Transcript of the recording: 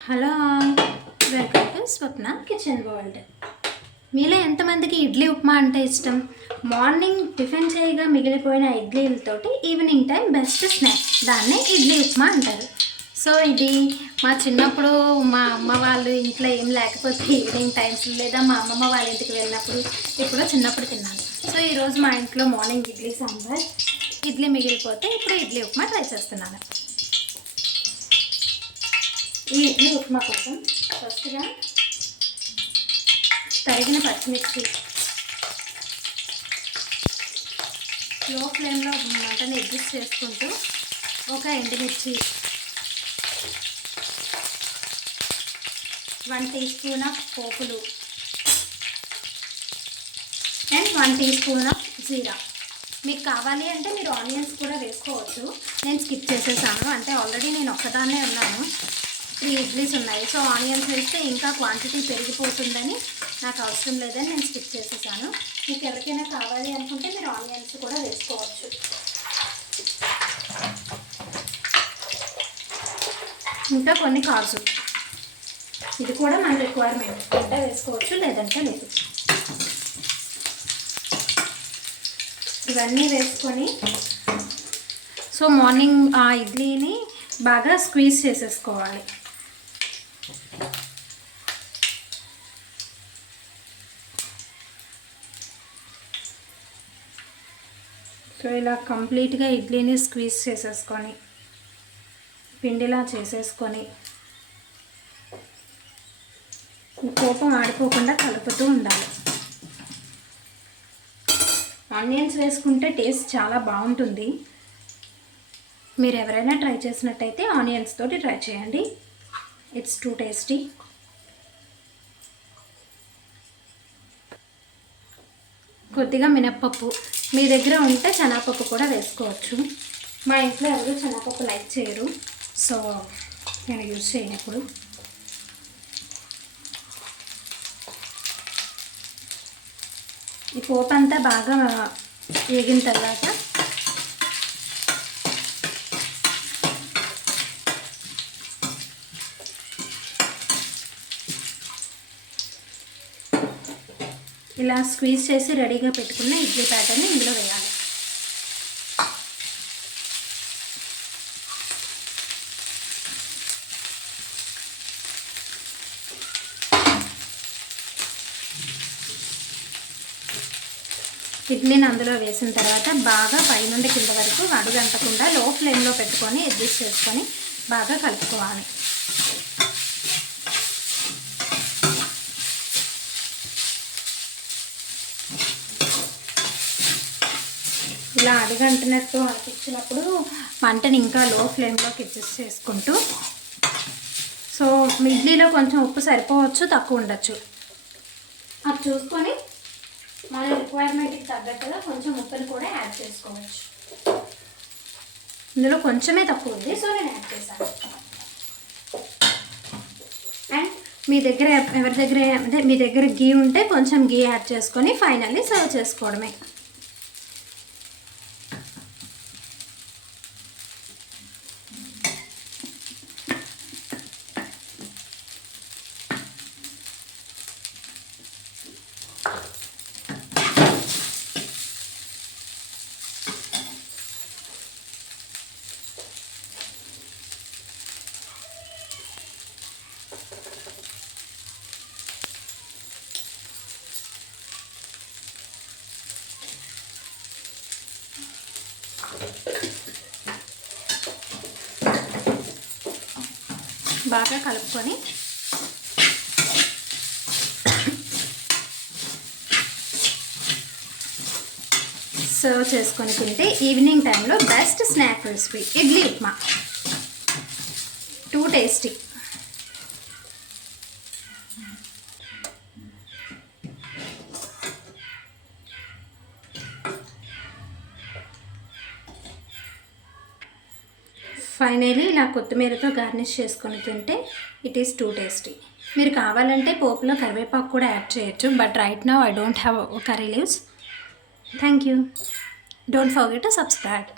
Hello all, welcome to Swapna kitchen world. మీలో ఎంతమందికి ఇడ్లీ ఉప్మా అంటే ఇష్టం? మార్నింగ్ టిఫిన్ చేయగా మిగిలిపోయిన ఇడ్లీలతోటి ఈవినింగ్ టైం బెస్ట్ స్నాక్, దాన్నే ఇడ్లీ ఉప్మా అంటారు. సో ఇది మా చిన్నప్పుడు మా అమ్మ వాళ్ళు ఇంట్లో ఏం లేకపోతే ఈవినింగ్ టైమ్స్ లేదా మా అమ్మమ్మ వాళ్ళ ఇంటికి వెళ్ళినప్పుడు ఎప్పుడో చిన్నప్పుడు తిన్నాను. సో ఈరోజు మా ఇంట్లో మార్నింగ్ ఇడ్లీ సాంబార్, ఇడ్లీ మిగిలిపోతే ఇప్పుడు ఇడ్లీ ఉప్మా ట్రై చేస్తున్నాను. ఈ ఇడ్లీ ఉప్మా కోసం ఫస్ట్గా తరిగిన పచ్చిమిర్చి, లో ఫ్లేమ్లో మంటని అడ్జస్ట్ చేసుకుంటూ ఒక ఎండుమిర్చి, 1 టీ స్పూన్ ఆఫ్ పోపులు and 1 teaspoon of jeera. మీకు కావాలి అంటే మీరు ఆనియన్స్ కూడా వేసుకోవచ్చు. నేను స్కిప్ చేసేసాను, అంటే ఆల్రెడీ నేను ఒక్కదాన్నే ఉన్నాను, 3 ఇడ్లీస్ ఉన్నాయి. సో ఆనియన్స్ వేస్తే ఇంకా క్వాంటిటీ పెరిగిపోతుందని నాకు అవసరం లేదని నేను స్కిప్ చేసేసాను. మీకు ఎవరికైనా కావాలి అనుకుంటే మీరు ఆనియన్స్ కూడా వేసుకోవచ్చు. ఇంకా కొన్ని కాజు, ఇది కూడా మన రిక్వైర్మెంట్, అంటే వేసుకోవచ్చు లేదంటే లేదు. ఇవన్నీ వేసుకొని సో మార్నింగ్ ఆ ఇడ్లీని బాగా స్క్వీజ్ చేసేసుకోవాలి. సో ఇలా కంప్లీట్గా ఇడ్లీని స్క్వీజ్ చేసేసుకొని పిండిలా చేసేసుకొని కోపం ఆడిపోకుండా కలుపుతూ ఉండాలి. ఆనియన్స్ వేసుకుంటే టేస్ట్ చాలా బాగుంటుంది. మీరు ఎవరైనా ట్రై చేసినట్టయితే ఆనియన్స్ తోటి ట్రై చేయండి, ఇట్స్ టూ టేస్టీ. కొద్దిగా మినప్పప్పు, మీ దగ్గర ఉంటే శనగపప్పు కూడా వేసుకోవచ్చు. మా ఇంట్లో ఎవరు శనగపప్పు లైక్ చేయరు, సో నేను యూజ్ చేయను ఇప్పుడు. ఈ పోపు అంతా బాగా వేగిన తర్వాత ఇలా స్క్వీజ్ చేసి రెడీగా పెట్టుకున్న ఇడ్లీ బ్యాటర్ని ఇందులో వేయాలి. ఇడ్లీని అందులో వేసిన తర్వాత బాగా పై నుండి కింద వరకు అడుగంటకుండా లో ఫ్లేమ్లో పెట్టుకొని అడ్జస్ట్ చేసుకొని బాగా కలుపుకోవాలి. ఇలా అడుగంటినట్టు అనిపించినప్పుడు మంటని ఇంకా లో ఫ్లేమ్లోకి అడ్జస్ట్ చేసుకుంటూ, సో మీ ఇడ్లీలో కొంచెం ఉప్పు సరిపోవచ్చు, తక్కువ ఉండొచ్చు, అది చూసుకొని మన రిక్వైర్మెంట్కి తగ్గట్టుగా కొంచెం ఉప్పుని కూడా యాడ్ చేసుకోవచ్చు. ఇందులో కొంచెమే తక్కువ ఉంది, సో నేను యాడ్ చేశాను. అండ్ మీ దగ్గర ఎవరి దగ్గర అంటే మీ దగ్గర గీ ఉంటే కొంచెం గీ యాడ్ చేసుకొని ఫైనల్లీ సర్వ్ చేసుకోవడమే. బాగా కలుపుకొని సర్వ్ చేసుకొని తింటే ఈవినింగ్ టైంలో best snack recipe idli upma, two tasty. Finally ఇలా కొత్తిమీరతో గార్నిష్ చేసుకొని తింటే ఇట్ ఈస్ టూ టేస్టీ. మీరు కావాలంటే పోపులో కరివేపాకు కూడా యాడ్ చేయొచ్చు, but right now I don't have curry leaves. Thank you. Don't forget to subscribe.